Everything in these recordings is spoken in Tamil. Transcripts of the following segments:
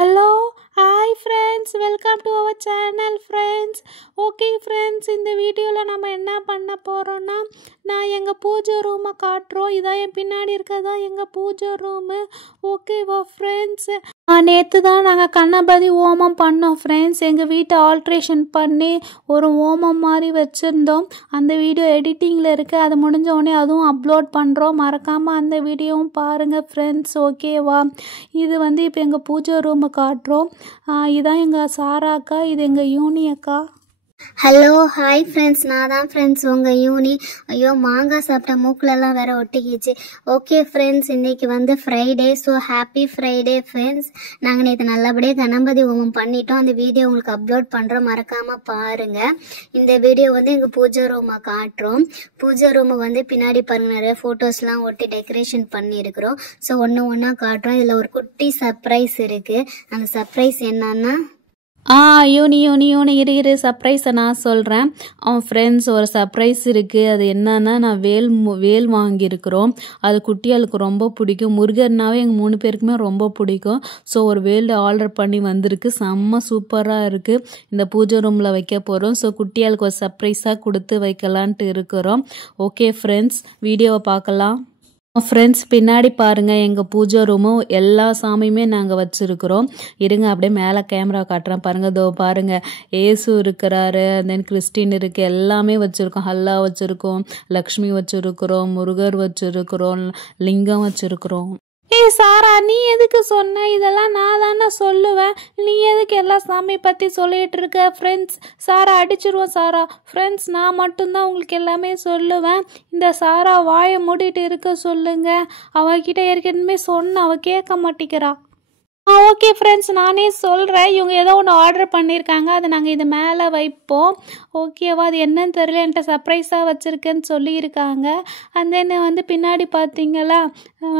Hello, hi friends, welcome to our channel friends. Okay friends, இந்த வீடியோவில் நம்ம என்ன பண்ண போகிறோன்னா நான் எங்கள் பூஜை ரூமை காட்டுறோம். இதான் என் பின்னாடி இருக்கிறதா எங்கள் பூஜை ரூமு. ஓகேவா ஃப்ரெண்ட்ஸ், நேற்று தான் நாங்கள் கணபதி ஹோமம் பண்ணோம் ஃப்ரெண்ட்ஸ். எங்கள் வீட்டை ஆல்ட்ரேஷன் பண்ணி ஒரு ஹோமம் மாதிரி வச்சுருந்தோம். அந்த வீடியோ எடிட்டிங்கில் இருக்குது. அது முடிஞ்ச உடனே அதுவும் அப்லோட் பண்ணுறோம். மறக்காமல் அந்த வீடியோவும் பாருங்கள் ஃப்ரெண்ட்ஸ். ஓகேவா, இது வந்து இப்போ எங்கள் பூஜை ரூமை காட்டுறோம். இதான் எங்கள் சாரா அக்கா, இது எங்கள் யூனி அக்கா. ஹலோ ஹாய் ஃப்ரெண்ட்ஸ், நான் தான் ஃப்ரெண்ட்ஸ் உங்கள் யூனி. ஐயோ, மாங்காய் சாப்பிட்ட மூக்கிலலாம் வேற ஒட்டிக்கிச்சு. ஓகே ஃப்ரெண்ட்ஸ், இன்றைக்கி வந்து Friday, so happy Friday friends. நாங்கள் நேற்று நல்லபடியாக கணபதி ஹோமம் பண்ணிட்டோம். அந்த வீடியோ உங்களுக்கு அப்லோட் பண்ணுறோம், மறக்காமல் பாருங்கள். இந்த வீடியோ வந்து எங்கள் பூஜை ரூமை காட்டுறோம். பூஜை ரூமை வந்து பின்னாடி பாருங்கள், நிறைய ஃபோட்டோஸ்லாம் ஒட்டி டெக்கரேஷன் பண்ணியிருக்கிறோம். ஸோ ஒன்று ஒன்றா காட்டுறோம். இதில் ஒரு குட்டி சர்ப்ரைஸ் இருக்குது. அந்த சர்ப்ரைஸ் என்னன்னா, யூனி இரு சர்ப்ரைஸை நான் சொல்கிறேன். அவன் ஃப்ரெண்ட்ஸ் ஒரு சர்ப்ரைஸ் இருக்குது. அது என்னன்னா, நான் வேல் வாங்கியிருக்கிறோம். அது குட்டியாளுக்கு ரொம்ப பிடிக்கும். முருகர்னாவே எங்கள் 3 பேருக்குமே ரொம்ப பிடிக்கும். ஸோ ஒரு வேல் ஆர்டர் பண்ணி வந்திருக்கு. செம்ம சூப்பராக இருக்குது. இந்த பூஜை ரூமில் வைக்க போகிறோம். ஸோ குட்டியாளுக்கு ஒரு சர்ப்ரைஸாக கொடுத்து வைக்கலான்ட்டு இருக்கிறோம். ஓகே ஃப்ரெண்ட்ஸ், வீடியோவை பார்க்கலாம். ஃப்ரெண்ட்ஸ், பின்னாடி பாருங்கள், எங்கள் பூஜை ரூமும் எல்லா சாமியுமே நாங்கள் வச்சுருக்கிறோம். இருங்க அப்படியே மேலே கேமரா காட்டுறேன் பாருங்கள். இதோ பாருங்கள், ஏசு இருக்கிறாரு, தென் கிறிஸ்டின் இருக்குது, எல்லாமே வச்சுருக்கோம். ஹல்லா வச்சுருக்கோம், லக்ஷ்மி வச்சுருக்கிறோம், முருகர் வச்சுருக்கிறோம், லிங்கம் வச்சுருக்கிறோம். சாரா, நீ எதுக்கு சொன்ன? இதெல்லாம் நான் தானே சொல்லுவேன். நீ எதுக்கு எல்லா சாமி பற்றி சொல்லிகிட்டு இருக்க? ஃப்ரெண்ட்ஸ், சாரா அடிச்சிருவோம் சாரா. ஃப்ரெண்ட்ஸ், நான் மட்டும்தான் உங்களுக்கு எல்லாமே சொல்லுவேன். இந்த சாரா வாயை மூடிட்டு இருக்க சொல்லுங்க. அவகிட்ட ஏற்கனவே சொன்ன, அவள் கேட்க மாட்டேங்கிறா. ஓகே ஃப்ரெண்ட்ஸ், நானே சொல்கிறேன். இவங்க ஏதோ ஒன்று ஆர்டர் பண்ணியிருக்காங்க, அதை நாங்கள் இது மேலே வைப்போம். ஓகேவா, அது என்னன்னு தெரியல, என்கிட்ட சர்ப்ரைஸாக வச்சுருக்கேன்னு சொல்லியிருக்காங்க. அண்ட் தென் வந்து பின்னாடி பார்த்தீங்களா,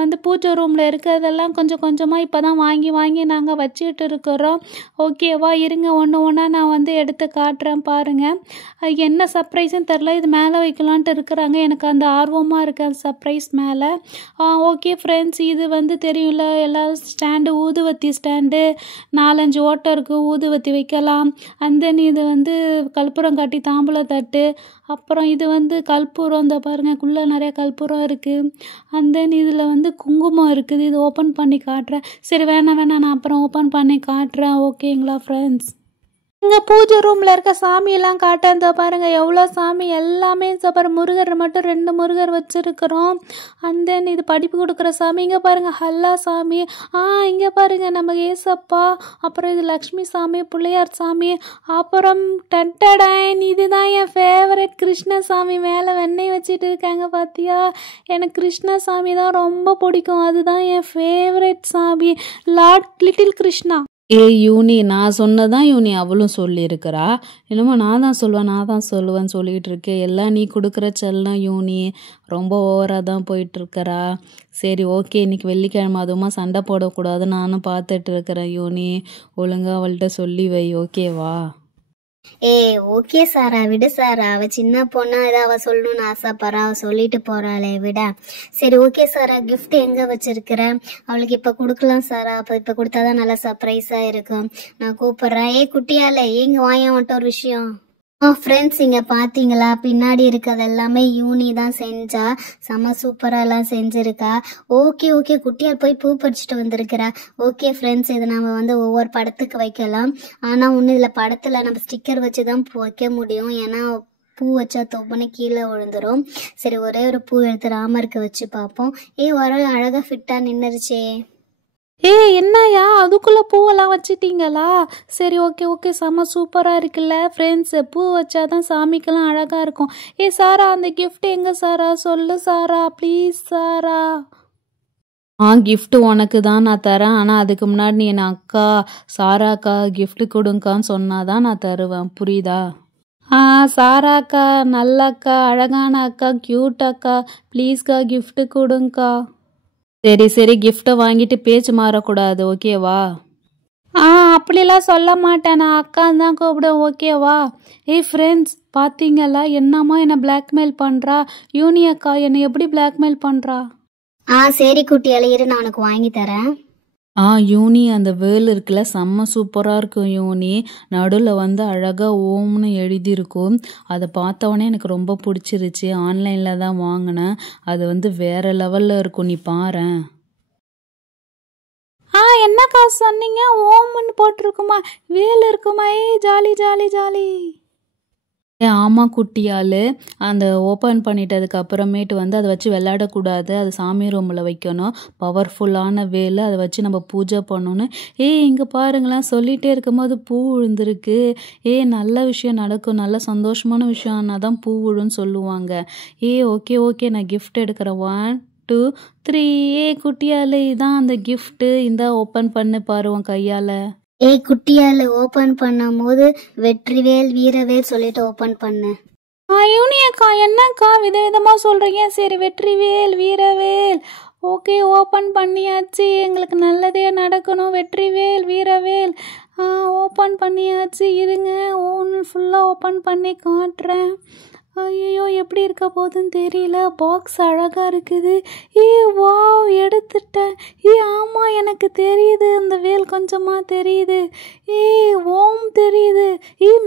வந்து பூஜை ரூமில் இருக்கிறதெல்லாம் கொஞ்சம் கொஞ்சமாக இப்போ தான் வாங்கி நாங்கள் வச்சுட்டு இருக்கிறோம். ஓகேவா, இருங்க ஒன்று ஒன்றா நான் வந்து எடுத்து காட்டுறேன் பாருங்கள். அது என்ன சர்ப்ரைஸ்ன்னு தெரில, இது மேலே வைக்கலான்ட்டு இருக்கிறாங்க. எனக்கு அந்த ஆர்வமாக இருக்குது அந்த சர்ப்ரைஸ் மேலே. ஓகே ஃப்ரெண்ட்ஸ், இது வந்து தெரியும்ல, எல்லோரும் ஸ்டாண்டு, ஊதுவத்தி ஸ்டாண்டு, 4-5 ஓட்டை இருக்குது, ஊதுவத்தி வைக்கலாம். அண்ட் தென் இது வந்து கற்பூரம் காட்டி தாம்பூல தட்டு, அப்புறம் இது வந்து கற்பூரம், இந்த பாருங்கக்குள்ளே நிறைய கற்பூரம் இருக்குது. அண்ட் தென் இதில் வந்து குங்குமம் இருக்குது. இது ஓப்பன் பண்ணி காட்டுறேன். சரி, வேணாம் நான் அப்புறம் ஓப்பன் பண்ணி காட்டுறேன். ஓகேங்களா ஃப்ரெண்ட்ஸ், இங்கே பூஜை ரூமில் இருக்க சாமியெல்லாம் காட்ட, இந்த பாருங்கள் எவ்வளோ சாமி, எல்லாமே பாருங்கள். முருகர் மட்டும் 2 முருகர் வச்சுருக்கிறோம். அண்ட் தென் இது படிப்பு கொடுக்குற சாமி. இங்கே பாருங்கள் ஹல்லா சாமி. இங்கே பாருங்கள் நம்ம ஏசப்பா. அப்புறம் இது லக்ஷ்மி சாமி, பிள்ளையார் சாமி. அப்புறம் டட்டடைன், இதுதான் என் ஃபேவரட் கிருஷ்ணசாமி. மேலே வெண்ணெய் வச்சுட்டு இருக்காங்க பார்த்தியா. எனக்கு கிருஷ்ணசாமி தான் ரொம்ப பிடிக்கும். அதுதான் என் ஃபேவரட் சாமி, லார்ட் லிட்டில் கிருஷ்ணா. யூனி, நான் சொன்னதான் யூனி அவளும் சொல்லியிருக்கிறா. என்னமோ நான் தான் சொல்லுவேன்னு சொல்லிகிட்டு இருக்கேன். எல்லாம் நீ கொடுக்குற செல்லம் யூனி, ரொம்ப ஓவராக தான் போயிட்டுருக்கிறா. சரி ஓகே, இன்றைக்கி வெள்ளிக்கிழமை, அதுவுமா சண்டை போடக்கூடாது, நானும் பார்த்துட்டு இருக்கிறேன் யூனி. ஒழுங்காக அவள்கிட்ட சொல்லி வை, ஓகேவா? ஓகே சாரா, விடு சாரா. அவ சின்ன பொண்ணா ஏதாவது அவ சொல்லணும்னு ஆசைப்படுறா, அவ சொல்லிட்டு போறாளே, விட. சரி ஓகே சாரா, கிஃப்ட் எங்க வச்சிருக்கிற? அவளுக்கு இப்ப கொடுக்கலாம் சாரா. அப்ப இப்ப கொடுத்தாதான் நல்லா சர்ப்ரைஸா இருக்கும். நான் கூப்பிடுறேன். குட்டியாலே, எங்க வாயா மட்டும் ஒரு விஷயம். ஃப்ரெண்ட்ஸ், இங்கே பார்த்தீங்களா, பின்னாடி இருக்கிறது எல்லாமே யூனி தான் செஞ்சா. செம்ம சூப்பராலாம் செஞ்சுருக்கா. ஓகே குட்டியார் போய் பூ பறிச்சுட்டு வந்திருக்கிறா. ஓகே ஃப்ரெண்ட்ஸ், இதை நம்ம வந்து ஒவ்வொரு படத்துக்கு வைக்கலாம். ஆனால் ஒன்றும் இதில் படத்தில் நம்ம ஸ்டிக்கர் வச்சு தான் வைக்க முடியும். ஏன்னா பூ வச்சா தொப்புன்னு கீழே விழுந்துடும். சரி, ஒரே ஒரு பூ எடுத்து ராமருக்கு வச்சு பார்ப்போம். ஒரு அழகாக ஃபிட்டாக நின்றுச்சே. என்னையா அதுக்குள்ளே பூவெல்லாம் வச்சிட்டிங்களா? சரி ஓகே செம்ம சூப்பராக இருக்குல்ல ஃப்ரெண்ட்ஸ். பூ வச்சாதான் சாமிக்கெல்லாம் அழகாக இருக்கும். சாரா, அந்த கிஃப்ட் எங்கே சாரா? சொல்லு சாரா, ப்ளீஸ் சாரா. கிஃப்ட் உனக்கு தான் நான் தரேன். ஆனால் அதுக்கு முன்னாடி நீ என் அக்கா சாராக்கா கிஃப்ட் கொடுங்கான்னு சொன்னாதான் நான் தருவேன், புரியுதா? சாராக்கா, நல்ல அக்கா, அழகான அக்கா, க்யூட் அக்கா, ப்ளீஸ்க்கா கிஃப்ட் கொடுங்கக்கா. சரி, கிஃப்டை வாங்கிட்டு பேச்சு மாறக்கூடாது, ஓகேவா? அப்படிலாம் சொல்ல மாட்டேன், நான் அக்கான்னு தான் கூப்பிடுவேன், ஓகேவா? ஃப்ரெண்ட்ஸ், பார்த்தீங்களா என்னம்மா என்னை பிளாக்மெயில் பண்ணுறா? யூனி அக்கா என்னை எப்படி பிளாக்மெயில் பண்ணுறா? சரி குட்டி, இரு, நான் உனக்கு வாங்கி தரேன். யூனி அந்த வேல் இருக்குல்ல செம்ம சூப்பராக இருக்கும் யூனி. நடுவில் வந்து அழகாக ஓம்னு எழுதியிருக்கும். அதை பார்த்தவொடனே எனக்கு ரொம்ப பிடிச்சிருச்சு. ஆன்லைனில் தான் வாங்கினேன். அது வந்து வேற லெவலில் இருக்கும், நீ பாரேன். என்னக்கா சொன்னீங்க? ஓம்னு போட்டிருக்குமா, வேல் இருக்குமா? Jolly jolly jolly. ஆமா குட்டியால், அந்த ஓப்பன் பண்ணிட்டதுக்கு அப்புறமேட்டு வந்து அதை வச்சு விளையாடக்கூடாது, அது சாமி ரூமில் வைக்கணும். பவர்ஃபுல்லான வேல், அதை வச்சு நம்ம பூஜை பண்ணணும். இங்கே பாருங்களேன், சொல்லிகிட்டே இருக்கும்போது பூ விழுந்திருக்கு. நல்ல விஷயம் நடக்கும், நல்ல சந்தோஷமான விஷயம்னா தான் பூ விழுன்னு சொல்லுவாங்க. ஓகே ஓகே, நான் கிஃப்ட் எடுக்கிறேன். 1 2 3. குட்டியால், இதான் அந்த கிஃப்ட்டு. இந்த ஓப்பன் பண்ணு பாரு உன் கையால். குட்டியால் ஓப்பன் பண்ணும் போது வெற்றிவேல் வீரவேல் சொல்லிட்டு ஓப்பன் பண்ணு. யூனியக்கா, என்னக்கா விதவிதமாக சொல்கிறீங்க? சரி, வெற்றிவேல் வீரவேல். ஓகே, ஓப்பன் பண்ணியாச்சு. எங்களுக்கு நல்லதே நடக்கணும். வெற்றிவேல் வீரவேல். ஓப்பன் பண்ணியாச்சு. இருங்க, ஃபுல்லாக ஓப்பன் பண்ணி காட்டுறேன். ஐயோ, எப்படி இருக்க போகுதுன்னு தெரியல. பாக்ஸ் அழகாக இருக்குது. வாவ், எடுத்துட்டேன். ஆமாம், எனக்கு தெரியுது, அந்த வேல் கொஞ்சமாக தெரியுது. ஓம் தெரியுது.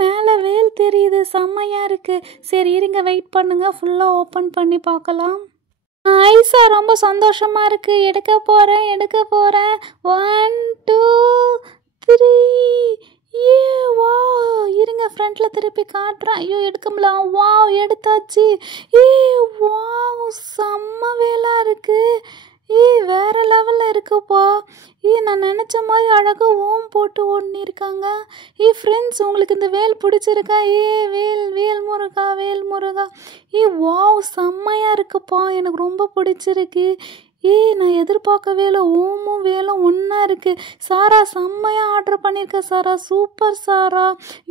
மேலே வேல் தெரியுது. செம்மையாக இருக்குது. சரி இருங்க, வெயிட் பண்ணுங்க, ஃபுல்லாக ஓப்பன் பண்ணி பார்க்கலாம். ஐசா, ரொம்ப சந்தோஷமாக இருக்குது. எடுக்க போகிறேன் 1 2 3. வாவ், இருங்க ஃப்ரண்ட்டில் திருப்பி காட்டுறேன். எடுக்க முடியல. வாவ், எடுத்தாச்சு. வாவ், செம்ம வேலாக இருக்குது. வேற லெவலில் இருக்குப்பா. நான் நினச்ச மாதிரி அழகாக ஓம் போட்டு ஓடினிருக்காங்க. ஃப்ரெண்ட்ஸ், உங்களுக்கு இந்த வேல் பிடிச்சிருக்கா? வேல் வேல் முருகா, வேல் முருகா. வாவ், செம்மையாக இருக்குப்பா. எனக்கு ரொம்ப பிடிச்சிருக்கு. நான் எதிர்பார்க்கவே இல்லை, ஓமும் வேலும் ஒன்றா இருக்குது. சாரா, செம்மையாக ஆர்டர் பண்ணியிருக்க சாரா. சூப்பர் சாரா.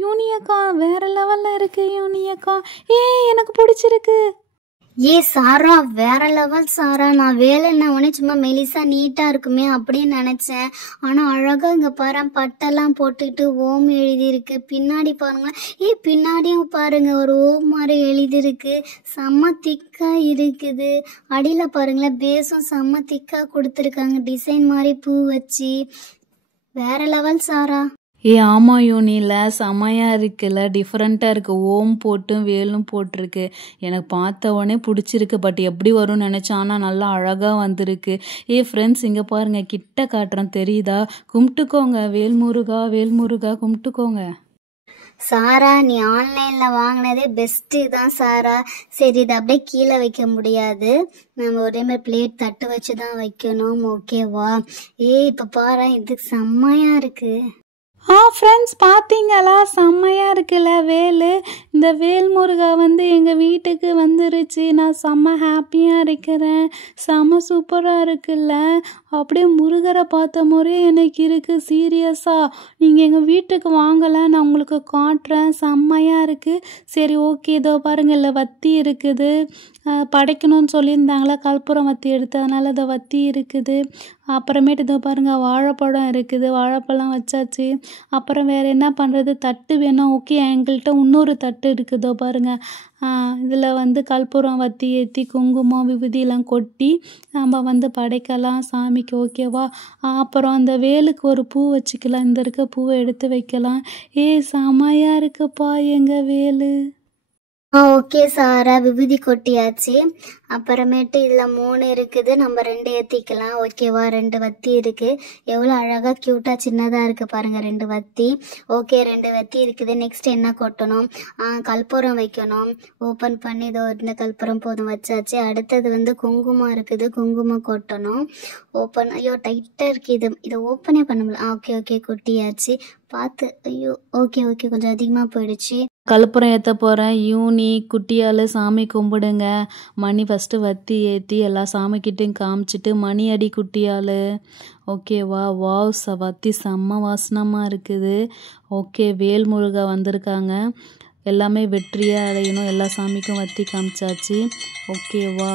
யூனியக்கா, வேறு லெவலில் இருக்கு யூனியக்கா. எனக்கு பிடிச்சிருக்கு. சாரா, வேற லெவல் சாரா. நான் வேலை என்ன உடனே சும்மா மெலிசா நீட்டா இருக்குமே அப்படின்னு நினைச்சேன். ஆனா அழகா இங்க பாரு, பட்டெல்லாம் போட்டுக்கிட்டு ஓம் எழுதியிருக்கு. பின்னாடி பாருங்களேன், பின்னாடியும் பாருங்க ஒரு ஓம் மாதிரி எழுதியிருக்கு. செம்ம திக்கா இருக்குது. அடியில பாருங்களேன், பேஸும் செம்ம திக்கா கொடுத்துருக்காங்க, டிசைன் மாதிரி பூ வச்சு. வேற லெவல் சாரா. ஆமாம் யூனியில் செமையாக இருக்குல்ல, டிஃப்ரெண்ட்டாக இருக்குது. ஓம் போட்டும் வேலும் போட்டிருக்கு. எனக்கு பார்த்த உடனே பிடிச்சிருக்கு. பட் எப்படி வரும்னு நினச்சேன், ஆனால் நல்லா அழகாக வந்திருக்கு. ஃப்ரெண்ட்ஸ், இங்கே பாருங்கள், கிட்ட காட்டுறேன், தெரியுதா? கும்பிட்டுக்கோங்க, வேல்முருகா வேல்முருகா கும்பிட்டுக்கோங்க. சாரா, நீ ஆன்லைன்ல வாங்கினதே பெஸ்ட்டு தான் சாரா. சரி, இது அப்படியே கீழே வைக்க முடியாது, நம்ம ஒரே மாதிரி பிளேட் தட்டு வச்சு தான் வைக்கணும். ஓகேவா? இப்போ பாரு, இது செம்மையா இருக்கு. ஃப்ரெண்ட்ஸ், பார்த்தீங்களா? செம்மையாக இருக்குல்ல வேல். இந்த வேல் முருகா வந்து எங்கள் வீட்டுக்கு வந்துருச்சு. நான் செம்ம ஹாப்பியாக இருக்கிறேன். செம்ம சூப்பராக இருக்குல்ல. அப்படியே முருகரை பார்த்த முறையே எனக்கு இருக்குது. சீரியஸாக நீங்கள் எங்கள் வீட்டுக்கு வாங்கலை, நான் உங்களுக்கு காட்டுறேன். செம்மையாக இருக்குது. சரி ஓகே, இதோ பாருங்கள், இல்லை வத்தி இருக்குது. படைக்கணும்னு சொல்லியிருந்தாங்களா, கற்பூரம் வத்தி எடுத்ததுனால இதை வத்தி இருக்குது. அப்புறமேட்டு இதோ பாருங்கள், வாழைப்பழம் இருக்குது. வாழைப்பழம் வச்சாச்சு. அப்புறம் வேறு என்ன பண்ணுறது, தட்டு வேணும். ஓகே, எங்கள்கிட்ட இன்னொரு தட்டு இருக்குதோ பாருங்கள். இதில் வந்து கற்பூரம் வத்தி ஏற்றி குங்குமம் விபூதியெல்லாம் கொட்டி நம்ம வந்து படைக்கலாம் சாமிக்கு. ஓகேவா? அப்புறம் அந்த வேலுக்கு ஒரு பூ வச்சுக்கலாம். இந்த இருக்க பூவை எடுத்து வைக்கலாம். செமையாக இருக்குப்பா எங்கள் வேலு. ஓகே சாரா, விபூதி கொட்டியாச்சு. அப்புறமேட்டு இதில் 3 இருக்குது, நம்ம 2 ஏற்றிக்கலாம். ஓகேவா? 2 வத்தி இருக்குது. எவ்வளோ அழகாக க்யூட்டாக சின்னதாக இருக்குது பாருங்கள், 2 வத்தி. ஓகே, 2 வத்தி இருக்குது. நெக்ஸ்ட் என்ன கொட்டணும்? கற்பூரம் வைக்கணும். ஓப்பன் பண்ணி இதோ இந்த கற்பூரம் போதும் வச்சாச்சு. அடுத்தது வந்து குங்குமம் இருக்குது, குங்குமம் கொட்டணும். ஓப்பன், ஐயோ டைட்டாக இருக்குது, இதை ஓப்பனே பண்ண முடியல. ஓகே ஓகே, கொட்டியாச்சு. பார்த்து, ஐயோ ஓகே ஓகே, கொஞ்சம் அதிகமாக போயிடுச்சு. கற்பூரம் ஏற்ற போகிறேன். யூனி, குட்டியால் சாமி கும்பிடுங்க. மணி ஃபஸ்ட்டு வத்தி ஏற்றி எல்லா சாமிக்கிட்டையும் காமிச்சிட்டு மணி அடி குட்டியால். ஓகேவா? வாவ், வத்தி செம்ம வாசனமாக இருக்குது. ஓகே, வேல்முருகா வந்திருக்காங்க. எல்லாமே வெற்றியாக அடையணும். எல்லா சாமிக்கும் வத்தி காமிச்சாச்சு. ஓகேவா?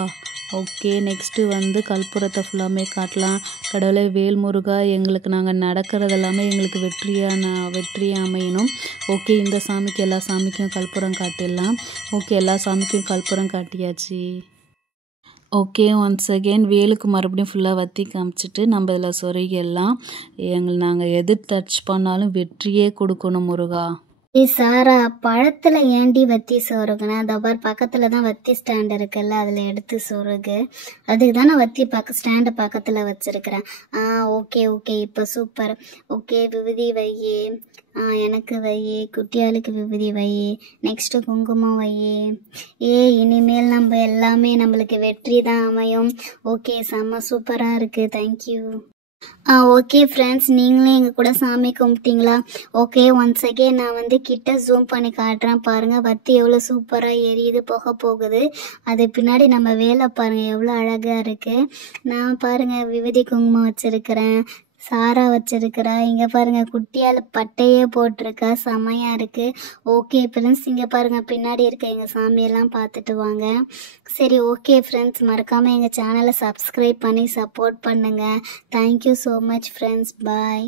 ஓகே, நெக்ஸ்ட்டு வந்து கற்பூரத்தை ஃபுல்லாமே காட்டலாம். கடவுளே வேல்முருகா, எங்களுக்கு நாங்கள் நடக்கிறது எல்லாமே எங்களுக்கு வெற்றியாக அமையணும். ஓகே, இந்த சாமிக்கு எல்லா சாமிக்கும் கற்பூரம் காட்டிடலாம். ஓகே, எல்லா சாமிக்கும் கற்பூரம் காட்டியாச்சு. ஓகே, ஒன்ஸ் அகெயின் வேலுக்கு மறுபடியும் ஃபுல்லாக வத்தி காமிச்சிட்டு நம்ம இதில் சொருகிடலாம். நாங்கள் எது டச் பண்ணாலும் வெற்றியே கொடுக்கணும் முருகா. சாரா, பழத்துல ஏண்டி வத்தி சொருகுனா? அந்த பார் பக்கத்துல தான் வத்தி ஸ்டாண்ட் இருக்குல்ல, அதுல எடுத்து சொருகு. அதுக்கு தான் நான் வத்தி ஸ்டாண்டு பக்கத்துல வச்சிருக்கிறேன். ஓகே ஓகே, இப்போ சூப்பர். ஓகே, விபூதி வையே. எனக்கு வையே, குட்டியாளுக்கு விபூதி வையே, நெக்ஸ்ட்டு குங்குமம் வையே. இனிமேல் நம்ம எல்லாமே நம்மளுக்கு வெற்றி தான் அமையும். ஓகே, செம்ம சூப்பராக இருக்குது. தேங்க்யூ. ஓகே ஃப்ரெண்ட்ஸ், நீங்களே எங்கள் கூட சாமி கும்பிட்டீங்களா? ஓகே, ஒன்ஸ் அகேன் நான் கிட்ட ஜூம் பண்ணி காட்டுறேன் பாருங்கள். வத்தி எவ்வளோ சூப்பராக எரியுது, புகை போகுது. அது பின்னாடி நம்ம வேலை பாருங்கள் எவ்வளோ அழகாக இருக்குது. நான் பாருங்கள் விபூதி குங்குமம் வச்சுருக்கிறேன், சாரா வச்சிருக்கிறா. இங்கே பாருங்கள் குட்டியால் பட்டையே போட்டிருக்கா, செமையாக இருக்குது. ஓகே ஃப்ரெண்ட்ஸ், இங்கே பாருங்கள் பின்னாடி இருக்க எங்கள் சாமியெல்லாம் பார்த்துட்டு வாங்க. சரி, ஓகே ஃப்ரெண்ட்ஸ், மறக்காமல் எங்கள் சேனலை சப்ஸ்கிரைப் பண்ணி சப்போர்ட் பண்ணுங்கள். Thank you so much friends. பாய்.